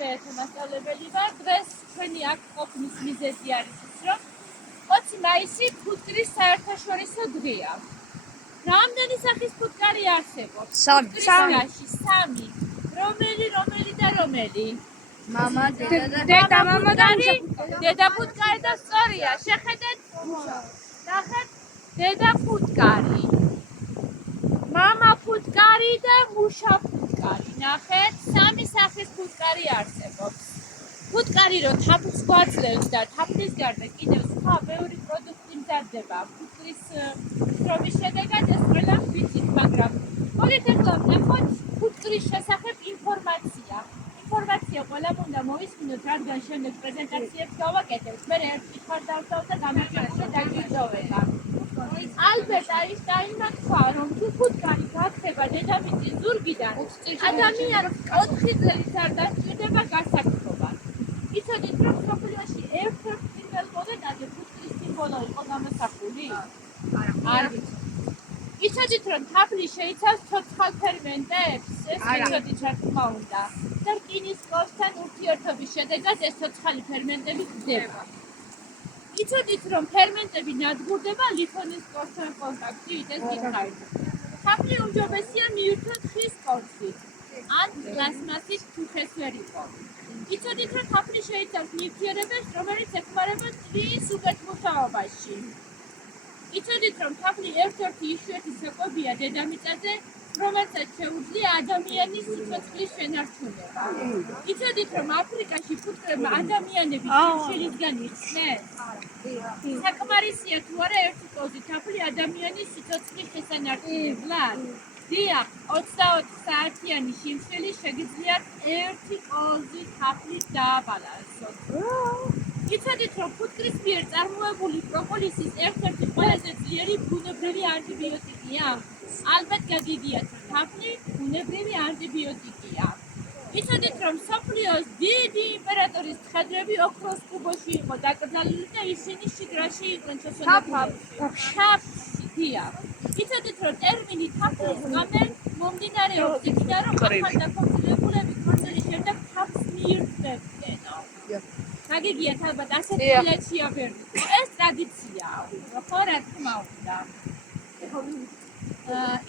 მეათე მასწავლებელი ვარ. დღეს ჩვენი აქ ყოფნის მიზეზი არის ის, რომ 20 მაისი ფუტკრის საერთაშორისო დღეა. რამდენი სახის ფუტკარი არსებობს? სამი. რომელი და რომელი? მამა, დედა ფუტკარი და სწორია. შეხედეთ. ნახეთ, დედა ფუტკარი. მამა ფუტკარი და მუშა ფუტკარი. ნახეთ, სამი სახის ფუტკარი არსებობს. ფუტკარი რო თაფლს გვაძლევს და თაფლის გარდა კიდევ სხვა ბევრი პროდუქტი მზადდება. ფუტკრის შრომის შედეგად ეს ყველა ვიცით, მაგრამ მოდით ახლა ვნახოთ ფუტკრის შესახებ ინფორმაცია. ინფორმაცია ყველამ უნდა მოვისმინოთ, რადგან შემდეგ პრეზენტაციებს გავაკეთებთ. მე ერთი ხარ დავსვავ და გამარჯვებული დაგვიძოვება. ალბერტ აინშტაინმა თქვა, რომ თუ ფუტკარი გაქრება დედამიწის ზურგიდან, ადამიანს 4 წელიც არ დასჭირდება გასაგრძობა. იცოდით, რომ მსოფლიოში ერთ-ერთ პირველ მონეტაზე ფუტკრის სიმბოლო იყო გამოსახული? არ ვიცი. იცოდით, რომ თაფლი შეიცავს ცოცხალ ფერმენტებს? ეს იცოდით, რა თქმა უნდა. და რკინის კოვსთან ურთიერთობის შედეგად ეს ცოცხალი ფერმენტები ხდება. იცოდით, რომ ფერმენტები ნადგურდება ლითონის კოვსთან კონტაქტით? ეს გითხარით. თაფლი უმჯობესია მიირთოთ ხის კოვსით ან პლასმასის თუ ხეს ვერ იყო. იცოდით, რომ თაფლი შეიცავს ნივთიერებებს, რომელიც ეხმარება წვნის უკეთმუშაობაში. იცოდით, რომ თაფლი ერთ-ერთი იშვიათი საკვებია დედამიწაზე, რომელსაც შეუძლია ადამიანის სიცოცხლის შენარჩუნება. იცოდით, რომ აფრიკაში ფუტკრებმა ადამიანების შიმშილისგან იხსნეს? საკმარისია თუ არა ერთი კოზი თაფლი ადამიანის სიცოცხლის შესანარჩუნებლად? დიახ, 24 საათიანი შიმშილი შეგიძლიათ ერთი კოზი თაფლით დააბალანსოთ. იცოდით, რომ ფუტკრის მიერ წარმოებული პროპოლისის ერთ-ერთი ყველაზე ძლიერი ბუნებრივი ანტიბიოტიკია? ალბათ გაგიგიათ, რომ თაფლი ბუნებრივი ანტიბიოტიკია. იცოდით, რომ მსოფლიოს დიდი იმპერატორის ცხედრები ოქროს კუბოში იყო დაკრძალული და ისინი შიგრაში იყვნენ შესვენებული. შაფში, დიახ. იცოდით, რომ ტერმინი თაფლისგან მომდინარეობს იქიდან, რომ ახალდაქორწინებულები ქორწილის შემდეგ თაფლს მიირთმევდნენ. გაგიგიათ, ალბათ ასეთი ილეთშია ვერ ვიყო. ეს ტრადიციაა, ხო, რა თქმა უნდა.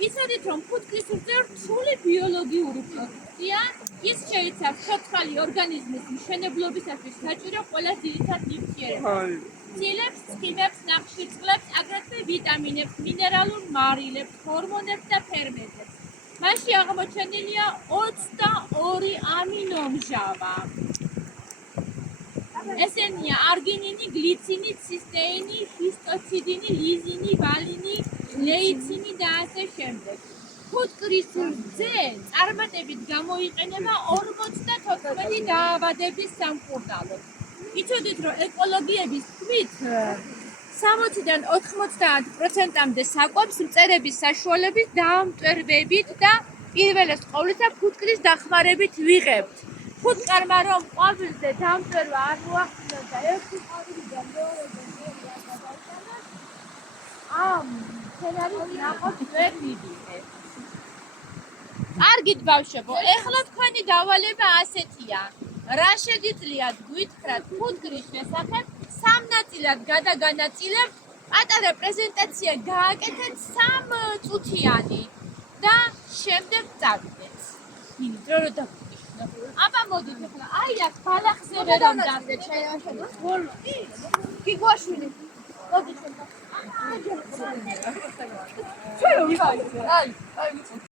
იცოდით, რომ ფუტკრის რძე რთული ბიოლოგიური პროდუქტია, ის შეიცავს ცოცხალი ორგანიზმის მშენებლობისათვის საჭირო ყველა ძირითად ნივთიერებას. ცილებს, ცხიმებს, ნახშირწყლებს, აგრეთვე ვიტამინებს, მინერალურ მარილებს, ჰორმონებს და ფერმენტებს. მასში აღმოჩენილია 22 ამინომჟავა. ესენია არგინინი, გლიცინი, ცისტეინი, ჰისტოციდინი, ლიზინი, ვალინი, ლეიცინი და ასე შემდეგ. ფუტკრის რძე წარმატებით გამოიყენება 54 დაავადების სამკურნალოდ. იცოდით, რომ ეკოლოგიების თქმით 60-დან 90%-მდე საკვებს მწერების საშუალებით დაამტვერვებით და პირველეს ყოვლისა ფუტკრის დახმარებით ვიღებთ. ფუტკარმა რომ ყვავილზე დამტვერვა არ მოახდინოს და ერთი ყვავილიდან მეორედან ვერ გადაიტანოს, ამ სცენარის ნაყოფს ვერ მივიღებთ. კარგით, ბავშვებო, ეხლა თქვენი დავალება ასეთია. რა შეგიძლიათ გვითხრათ ფუტკრის შესახებ, 3 ნაწილად გადაგანაწილებთ, პატარა პრეზენტაცია გააკეთეთ 3 წუთიანი და შემდეგ წავიდეთ. მინით რო დაგვიშვნა. აბა მოდით ახლა, აი აქ ბალახზე ვერ დავდეთ. გიგვაშვილი. მოდით ახლა. აი.